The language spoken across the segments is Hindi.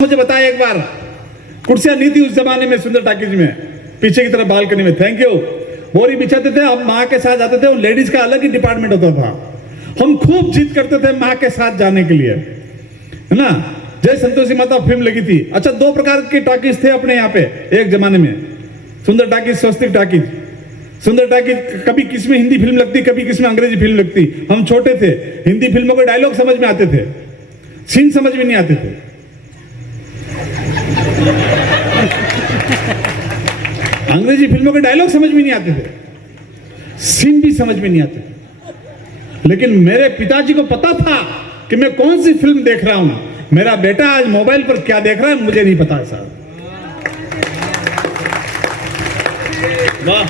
मुझे बताया एक बार, कुर्सियां नहीं थी उस जमाने में सुंदर टाकीज में, पीछे की तरफ बालकनी में, थैंक यू, बोरी बिछाते थे। हम माँ के साथ जाते थे, लेडीज का अलग ही डिपार्टमेंट होता था। हम खूब जिद करते थे माँ के साथ जाने के लिए, है ना। जय संतोषी माता फिल्म लगी थी। अच्छा, दो प्रकार के टाकीज थे अपने यहाँ पे एक जमाने में, सुंदर टाकीज, स्वस्तिक टाकीज। सुंदर टाकीज कभी किसमें हिंदी फिल्म लगती, कभी किसमें अंग्रेजी फिल्म लगती। हम छोटे थे, हिंदी फिल्मों के डायलॉग समझ में आते थे, सीन समझ में नहीं आते थे। अंग्रेजी फिल्मों के डायलॉग समझ में नहीं आते थे, सीन भी समझ में नहीं आते थे। लेकिन मेरे पिताजी को पता था कि मैं कौन सी फिल्म देख रहा हूं। मेरा बेटा आज मोबाइल पर क्या देख रहा है मुझे नहीं पता साहब। वाह,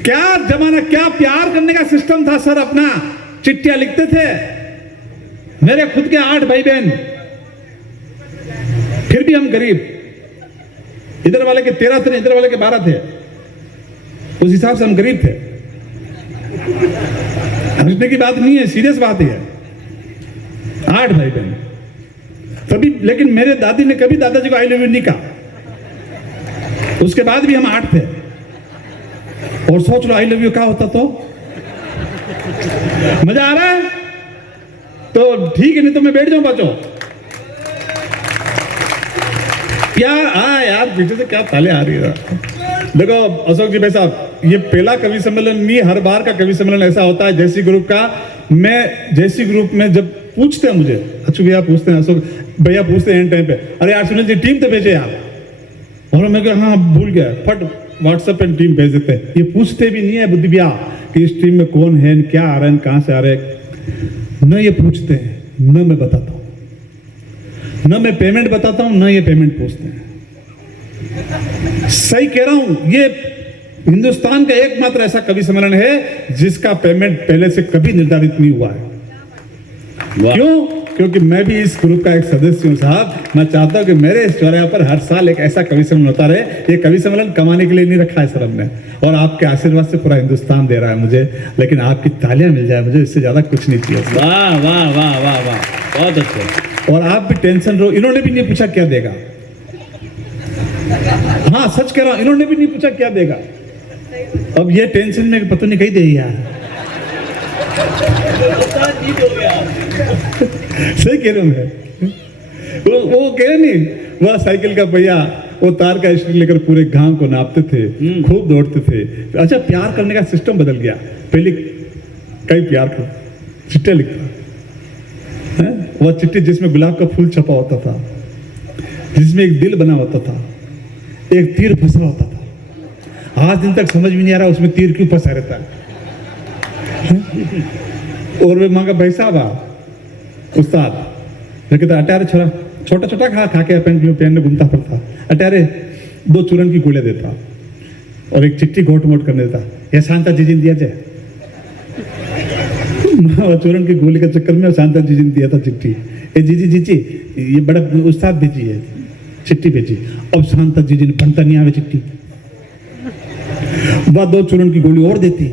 क्या जमाना, क्या प्यार करने का सिस्टम था सर अपना। चिट्ठियां लिखते थे। मेरे खुद के 8 भाई बहन, फिर भी हम गरीब। इधर वाले के 13 थे, इधर वाले के 12 थे। उस हिसाब से हम गरीब थे। हंसने की बात नहीं है, सीरियस बात है। 8 भाई बहन तभी, लेकिन मेरे दादी ने कभी दादाजी को आई लव यू नहीं कहा। उसके बाद भी हम 8 थे। और सोच लो आई लव यू क्या होता तो। मजा आ रहा है तो ठीक है, नहीं तो मैं बैठ जाऊं बच्चों। यार यार पीछे से क्या ताले आ रही है। देखो अशोक जी भाई साहब, ये पहला कवि सम्मेलन नहीं, हर बार का कवि सम्मेलन ऐसा होता है जैसी ग्रुप का। मैं जैसी ग्रुप में जब पूछते हैं मुझे, अच्छू भैया पूछते हैं, अशोक भैया पूछते हैं एंड टाइम पे, अरे यार सुनील जी टीम तो भेजे यार। और मैं कहा हाँ भूल गया, फट व्हाट्सएप पे टीम भेज देते हैं। ये पूछते भी नहीं है बुद्धि भैया कि इस टीम में कौन है, क्या आ रहे हैं, कहां से आ रहे हैं। न ये पूछते हैं, न मैं बताता हूं, न मैं पेमेंट बताता हूं, न ये पेमेंट पूछते हैं। सही कह रहा हूं, ये हिंदुस्तान का एकमात्र ऐसा कवि सम्मेलन है जिसका पेमेंट पहले से कभी निर्धारित नहीं हुआ है। क्यों? क्योंकि मैं भी इस ग्रुप का एक सदस्य हूं साहब। मैं चाहता हूं कि मेरे इस चौराहे पर हर साल एक ऐसा कवि सम्मेलन होता रहे। ये कवि सम्मेलन कमाने के लिए नहीं रखा है सर हमने, और आपके आशीर्वाद से पूरा हिंदुस्तान दे रहा है मुझे। लेकिन आपकी तालियां मिल जाए मुझे, इससे ज्यादा कुछ नहीं चाहिए। वाह वाह वाह वाह वाह, बहुत अच्छा। और आप भी टेंशन रहो, इन्होंने भी नहीं पूछा क्या देगा। हाँ सच कह रहा हूं, इन्होंने भी नहीं पूछा क्या देगा। अब ये टेंशन में पता नहीं कहीं दे यार। सही कह रहा हूं मैं। वो कह रहे नहीं, वह साइकिल का पहिया, वो तार का स्टिक लेकर पूरे गांव को नापते थे, खूब दौड़ते थे। अच्छा, प्यार करने का सिस्टम बदल गया। पहले कई प्यार कर चिट्ठे लिखता, वह चिट्ठी जिसमें गुलाब का फूल छपा होता था, जिसमें एक दिल बना होता था, एक तीर फंसा होता था। आज दिन तक समझ में नहीं आ रहा उसमें तीर क्यों फंसा रहता है। और वे मांगा भाई साहब उस्ताद, कहता अटारे छोरा, छोटा छोटा खा के पेन में घूमता फिरता, अटारे 2 चूरन की गोले देता और एक चिट्ठी घोट मोट करने देता, यह शांता जी दिया जाए। चूरन की गोली के चक्कर में शांता जी दिया था चिट्ठी। ए जीजी ये बड़ा उस्ताद भेजी है, चिट्ठी भेजी। अब शांता जी ने बनता नहीं आवे चिट्ठी, वह 2 चूरन की गोली और देती।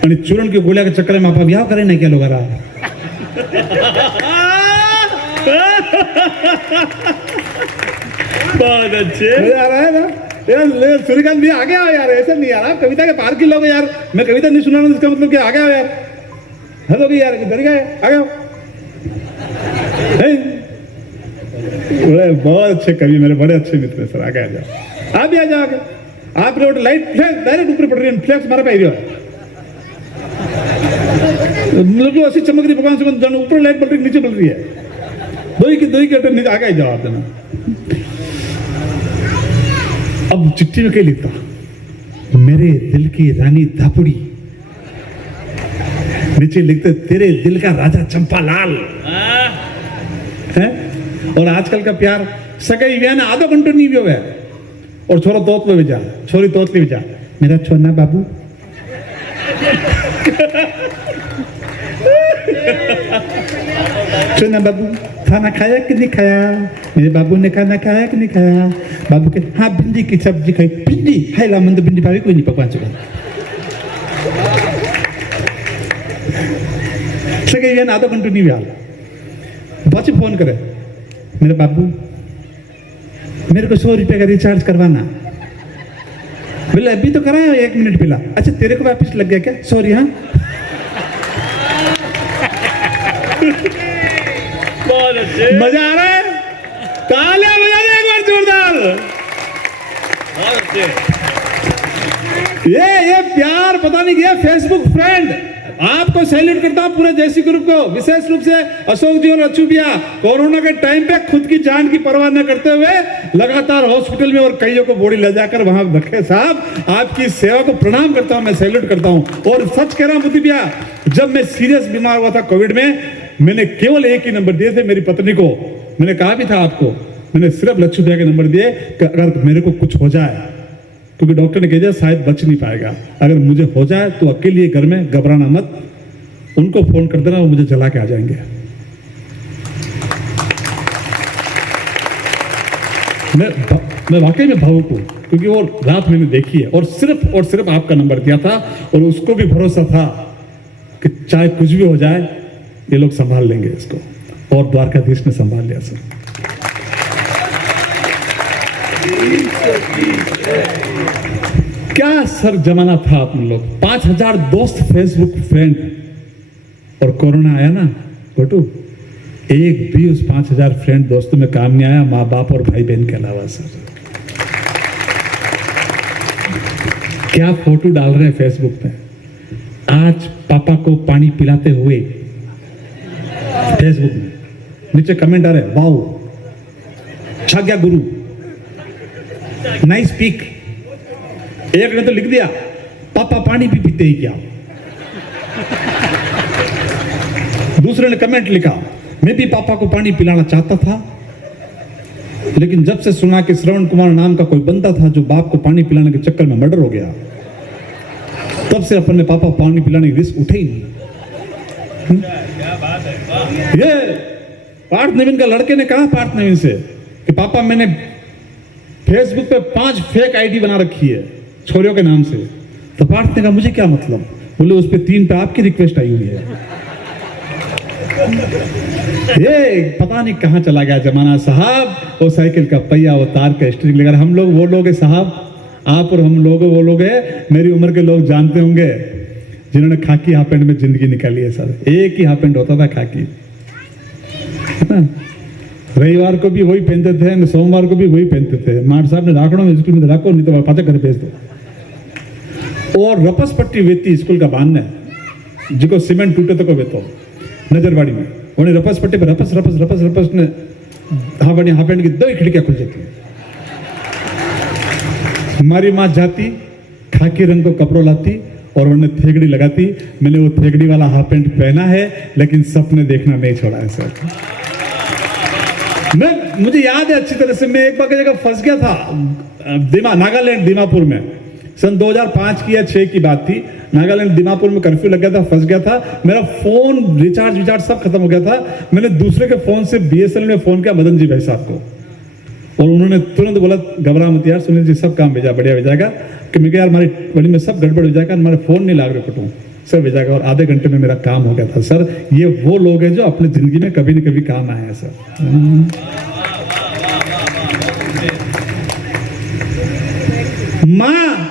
और चूरन की गोलियां के चक्कर में आप ब्याह करें ना क्या लोग आ रहा। बहुत अच्छे आ रहा है ना यार। सूर्यकांत भी आ गया यार, ऐसा नहीं यार, आप कविता के पार की लोग यार। मैं कविता नहीं सुना रहा, इसका मतलब क्या आ गया यार। हेलो भी यार, इधर गए, आ गया। बहुत अच्छे कवि, मेरे बड़े अच्छे मित्र सर, आ गया आप भी आ जाओ आगे। आप रोड लाइट फ्लैक्स डायरेक्ट ऊपर पड़ रही है, फ्लैक्स मारा पाई रहा मतलब ऐसी चमक रही भगवान से, ऊपर लाइट बल रही, नीचे बल रही है। दो ही नीचे आ गए, जवाब देना। अब चिट्ठी में क्या लिखता, मेरे दिल की रानी दापुड़ी, नीचे लिखते तेरे दिल का राजा चंपालाल है। और आजकल का प्यार सगाई व्या ना आधो घंटो नहीं व्यो है, और छोरो तोतलो भी जा, छोरी तोतली भी जा, मेरा छोना बाबू। छोना बाबू खाना खाया कि नहीं खाया, मेरे बाबू ने खाना खाया कि नहीं खाया। बाबू के हाँ भिंडी की सब्जी खाई। भिंडी है ला मन तो भिंडी भाभी कोई नहीं पकवान चुका। सगळे आधो घंटो नहीं व्याल। बच्चे फोन करे, मेरे बाबू मेरे को 100 रुपए का रिचार्ज करवाना। बोले अभी तो कराया 1 मिनट पहला। अच्छा तेरे को वापस लग गया क्या? सॉरी। हाँ बहुत अच्छे, मजा आ रहा है? तालियां बजा दे एक बार जोरदार। बहुत अच्छे। ये प्यार पता नहीं क्या। फेसबुक फ्रेंड आपको सैल्यूट करता हूं, पूरे जैसी ग्रुप को, विशेष रूप से अशोक जी और अच्चू भैया। कोरोना के टाइम पे खुद की जान की परवाह न करते हुए लगातार हॉस्पिटल में और कईयों को बॉडी ले जाकर वहां रखे। साहब आपकी सेवा को प्रणाम करता हूं, मैं सैल्यूट करता हूं। और सच कह रहा हूं मोती भैया, जब मैं सीरियस बीमार हुआ था कोविड में, मैंने केवल एक ही नंबर दिए थे मेरी पत्नी को। मैंने कहा भी था आपको, मैंने सिर्फ लच्छू भैया के नंबर दिए कि अगर मेरे को कुछ हो जाए, क्योंकि डॉक्टर ने कह दिया शायद बच नहीं पाएगा, अगर मुझे हो जाए तो अकेले घर में घबराना मत, उनको फोन कर देना, वो मुझे जला के आ जाएंगे। मैं वाकई में भावुक हूं, क्योंकि वो रात मैंने देखी है और सिर्फ आपका नंबर दिया था। और उसको भी भरोसा था कि चाहे कुछ भी हो जाए ये लोग संभाल लेंगे इसको, और द्वारकाधीश ने संभाल लिया सर। क्या सर जमाना था अपन लोग, 5000 दोस्त फेसबुक फ्रेंड, और कोरोना आया ना गोटू, एक भी उस 5000 फ्रेंड दोस्तों में काम नहीं आया, माँ बाप और भाई बहन के अलावा सर। क्या फोटो डाल रहे हैं फेसबुक पे, आज पापा को पानी पिलाते हुए, फेसबुक में नीचे कमेंट आ रहे हैं, वाओ छा गया गुरु, नाइस पिक। एक ने तो लिख दिया पापा पानी भी पीते ही क्या। दूसरे ने कमेंट लिखा, मैं भी पापा को पानी पिलाना चाहता था, लेकिन जब से सुना कि श्रवण कुमार नाम का कोई बंदा था जो बाप को पानी पिलाने के चक्कर में मर्डर हो गया, तब से अपन ने पापा पानी पिलाने की रिस्क उठे ही नहीं। ये पार्थ नवीन का लड़के ने कहा पार्थ नवीन से कि पापा मैंने फेसबुक पे 5 फेक आईडी बना रखी है छोरियों के नाम से। तो पार्थ ने कहा मुझे क्या मतलब, बोले उस पे 3 पे आपकी रिक्वेस्ट आई हुई है। ये पता नहीं कहां चला गया जमाना साहब। वो साइकिल का पहिया, वो तार का स्टीयरिंग लेकर हम लोग वो लोग हैं साहब, आप और हम लोग वो लोग हैं। मेरी उम्र के लोग जानते होंगे जिन्होंने खाकी हाफ पैंट में जिंदगी निकाली है सर। एक ही हाफ पैंट होता था खाकी, रविवार को भी वही पहनते थे, सोमवार को भी वही पहनते थे। मार साहब ने राखड़ों में स्कूल में राखो, नहीं तो पाचा घर भेज दो। और रपस पट्टी वेती स्कूल का बांधने, जिको सीमेंट टूटे तो को वेतो नजरवाड़ी में, उन्हें रपस पट्टी पर रपस रपस रपस रपस ने हाफ पैंट की 2 खिड़कियां खुल जाती। हमारी माँ जाती खाकी रंग को कपड़ों लाती और उन्हें थेगड़ी लगाती। मैंने वो थेगड़ी वाला हाफ पैंट पहना है, लेकिन सपने देखना नहीं छोड़ा है सर। मुझे याद है अच्छी तरह से, मैं एक बार जगह फंस गया था नागालैंड दीमापुर में, सन 2005 की या 6 की बात थी। नागालैंड दीमापुर में कर्फ्यू लग गया था, फंस गया था। मेरा फोन रिचार्ज सब खत्म हो गया था। मैंने दूसरे के फोन से BSNL में फोन किया मदन जी भाई साहब को, और उन्होंने तुरंत बोला घबरा मत यार, सुनील जी सब काम भेजा, बढ़िया भेजाएगा। कि मैं यार हमारी बड़ी में सब गड़बड़ हो जाएगा, हमारे फोन नहीं लाग रहे कुटुंब सब भेजाएगा। और आधे घंटे में मेरा काम हो गया था सर। ये वो लोग हैं जो अपनी जिंदगी में कभी न कभी काम आए हैं सर। माँ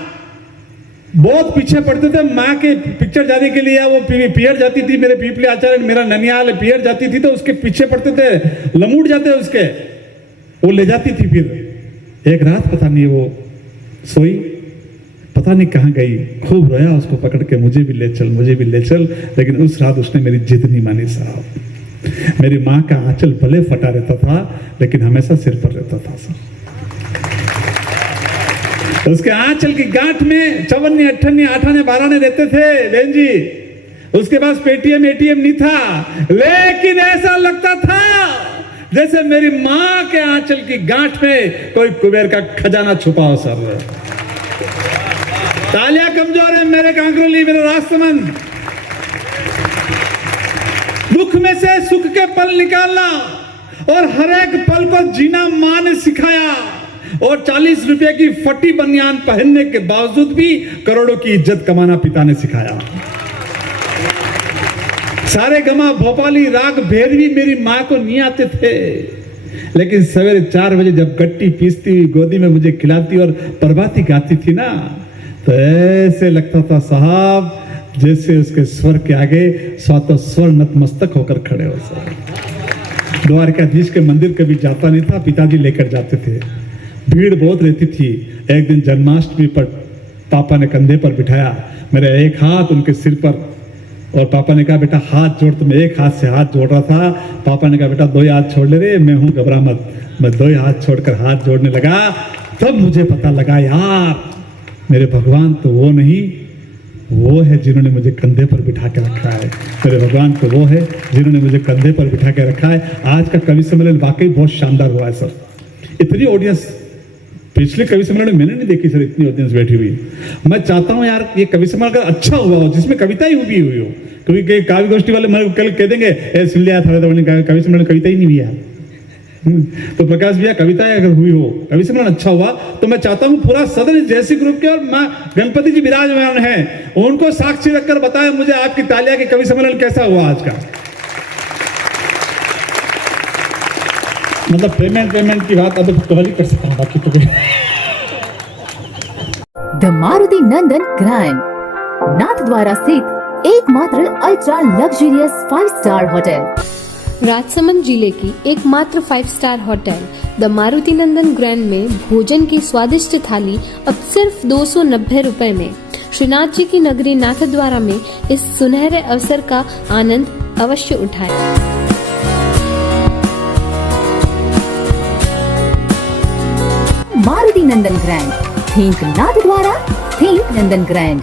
बहुत पीछे पड़ते थे, माँ के पिक्चर जाने के लिए। वो पियर जाती थी, मेरे पीपले आचार्य मेरा ननियाल पियर जाती थी, तो उसके पीछे पड़ते थे, लमूट जाते उसके, वो ले जाती थी। फिर एक रात पता नहीं वो सोई, पता नहीं कहाँ गई, खूब रोया उसको पकड़ के, मुझे भी ले चल, मुझे भी ले चल। लेकिन उस रात उसने मेरी जिद नहीं मानी साहब। मेरी माँ का आंचल भले फटा रहता था, लेकिन हमेशा सिर पर रहता था सर। उसके आंचल की गांठ में 54, 58, 58, 12 रहते थे बहन जी। उसके पास पेटीएम ATM नहीं था, लेकिन ऐसा लगता था जैसे मेरी माँ के आंचल की गांठ में कोई कुबेर का खजाना छुपा हो सर। तालियां कमजोर है मेरे कांकरोली, मेरे राष्ट्रमंद। दुख में से सुख के पल निकालना और हर एक पल को जीना मां ने सिखाया। और 40 रुपए की फटी बनियान पहनने के बावजूद भी करोड़ों की इज्जत कमाना पिता ने सिखाया। सारे गमा भोपाली राग भैरवी मेरी माँ को नहीं आते थे, लेकिन सवेरे 4 बजे जब गट्टी पीसती हुई गोदी में मुझे खिलाती और प्रभाती गाती थी ना, तो ऐसे लगता था साहब जैसे उसके स्वर के आगे स्वातो स्वर नतमस्तक होकर खड़े हो सर। द्वारकाधीश के मंदिर कभी जाता नहीं था, पिताजी लेकर जाते थे। भीड़ बहुत रहती थी। एक दिन जन्माष्टमी पर पापा ने कंधे पर बिठाया, मेरा एक हाथ उनके सिर पर, और पापा ने कहा बेटा हाथ जोड़। तो मैं एक हाथ से हाथ जोड़ रहा था। पापा ने कहा बेटा 2 हाथ छोड़ ले रे, मैं हूं घबरा मत। मैं 2 हाथ छोड़कर हाथ जोड़ने लगा। तब मुझे पता लगा यार मेरे भगवान तो वो नहीं, वो है जिन्होंने मुझे कंधे पर बिठा के रखा है। मेरे भगवान तो वो है जिन्होंने मुझे कंधे पर बिठा के रखा है। आज का कवि सम्मेलन वाकई बहुत शानदार हुआ है सर। इतनी ऑडियंस पिछले कवि सम्मेलन में मैंने नहीं देखी सर, इतनी ऑडियंस बैठी हुई। मैं चाहता हूं यार ये कवि सम्मेलन अगर अच्छा हुआ हो, जिसमें कविता ही हुई हो, क्योंकि काव्य गोष्ठी वाले मैं कल कह देंगे सुन लिया था कवि सम्मेलन कविता ही नहीं हुई यार। तो प्रकाश भैया कविता अगर हुई हो, कवि सम्मेलन अच्छा हुआ, तो मैं चाहता हूं पूरा सदन जैसी ग्रुप के और मां गणपति जी विराजमान हैं, उनको साक्षी रखकर बताएं मुझे आपकी तालिया के कवि सम्मेलन कैसा हुआ आज का। मतलब पेमेंट की बात अब तो ही कर सकता हूं, बाकी तो the Maruti Nandan grand Nathdwara स्थित एकमात्र ultra luxurious 5 star hotel. Rajsamand जिले की एकमात्र 5 star hotel the Maruti Nandan grand में भोजन की स्वादिष्ट थाली अब सिर्फ 290 रुपए में। श्रीनाथ जी की नगरी नाथद्वारा में इस सुनहरे अवसर का आनंद अवश्य उठाएं। मारुति नंदन ग्रैंड, थिंक नाथद्वारा, थिंक नंदन ग्रैंड।